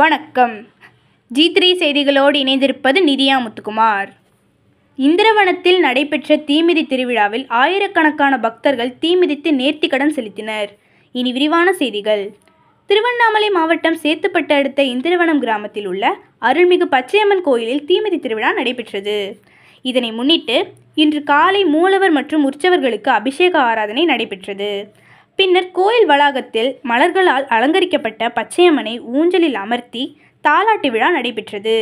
வணக்கம். G3 செய்திகளோடு இணைந்திருப்பது நிதியா முத்துக்குமார். இந்திரவனத்தில் நடைபெற்ற தீமிதி திருவிழாவில் ஆயிரக்கணக்கான பக்தர்கள் தீமிதித்து நேர்த்திக்கடன் செலுத்தினர். இனி விரிவான செய்திகள். திருவண்ணாமலை மாவட்டம் சேத்துப்பட்டு அடுத்த இந்திரவனம் கிராமத்தில் உள்ள அருள்மிகு பச்சையம்மன் கோயிலில் தீமிதி திருவிழா நடைபெற்றது. இதனை முன்னிட்டு இன்று காலை மூலவர் மற்றும் உற்சவர்களுக்கு அபிஷேக ஆராதனை நடைபெற்றது. பின்னர் கோயில் வளாகத்தில் மலர்களால் அலங்கரிக்கப்பட்ட பச்சையம்மனை ஊஞ்சலில் அமர்த்தி தாலாட்டு விழா நடைபெற்றது.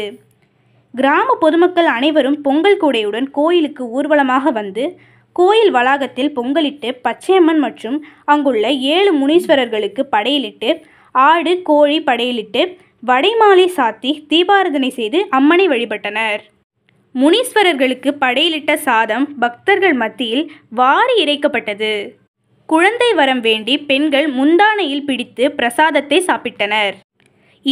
கிராம பொதுமக்கள் அனைவரும் பொங்கல் கூடையுடன் கோயிலுக்கு ஊர்வலமாக வந்து கோயில் வளாகத்தில் பொங்கலிட்டு பச்சையம்மன் மற்றும் அங்குள்ள 7 முனீஸ்வரர்களுக்கு படையலிட்டு ஆடு கோழி படையலிட்டு வடைமாலை சாத்தி தீபாராதனை செய்து அம்மனை வழிபட்டனர். முனீஸ்வரர்களுக்கு படையலிட்ட சாதம் பக்தர்கள் மத்தியில் வாரி இறைக்கப்பட்டது. குழந்தை வரம் வேண்டி பெண்கள் முந்தானையில் பிடித்து பிரசாதத்தை சாப்பிட்டனர்.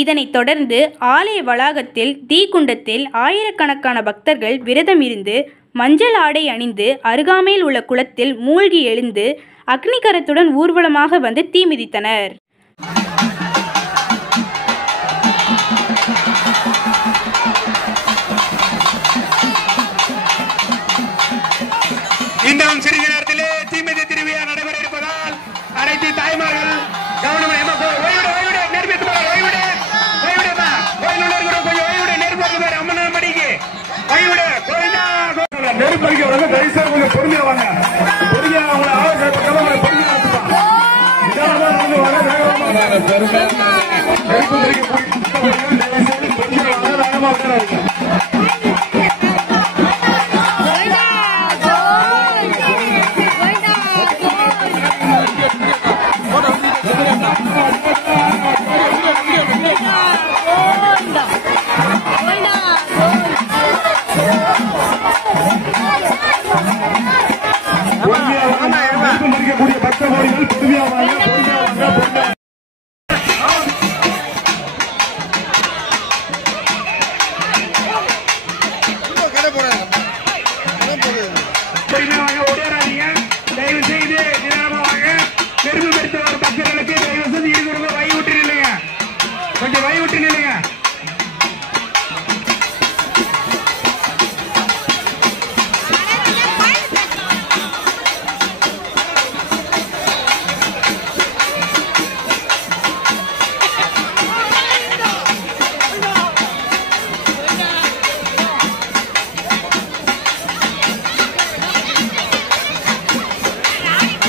இதனைத் தொடர்ந்து ஆலய வளாகத்தில் தீக்குண்டத்தில் ஆயிரக்கணக்கான பக்தர்கள் விரதம் இருந்து மஞ்சள் ஆடை அணிந்து அருகாமையில் உள்ள குளத்தில் மூழ்கி எழுந்து அக்னிகரத்துடன் ஊர்வலமாக வந்து தீ மிதித்தனர். இன்னும் சிறிது நேரத்திலே தீமிதி திருவிழா நடைபெற இருப்பதால் அனைத்து தாய்மார்கள்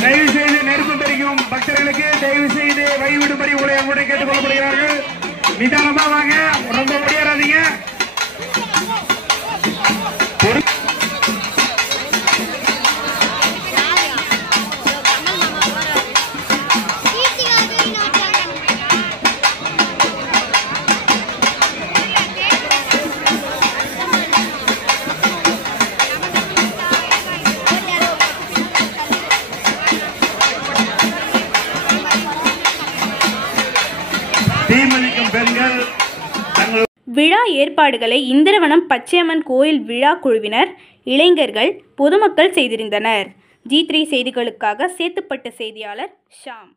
தயவு செய்து நெருப்பு பறிக்கும் பக்தர்களுக்கு தயவு செய்து வழிவிடும்படி உங்களை கேட்டுக் கொள்ளப்படுகிறார்கள். நிதானமா வாங்க, ரொம்ப முடியாதீங்க. விழா ஏற்பாடுகளை இந்திரவனம் பச்சையம்மன் கோயில் விழா குழுவினர், இளைஞர்கள், பொதுமக்கள் செய்திருந்தனர். G3 செய்திகளுக்காக சேத்துப்பட்டு செய்தியாளர் ஷாம்.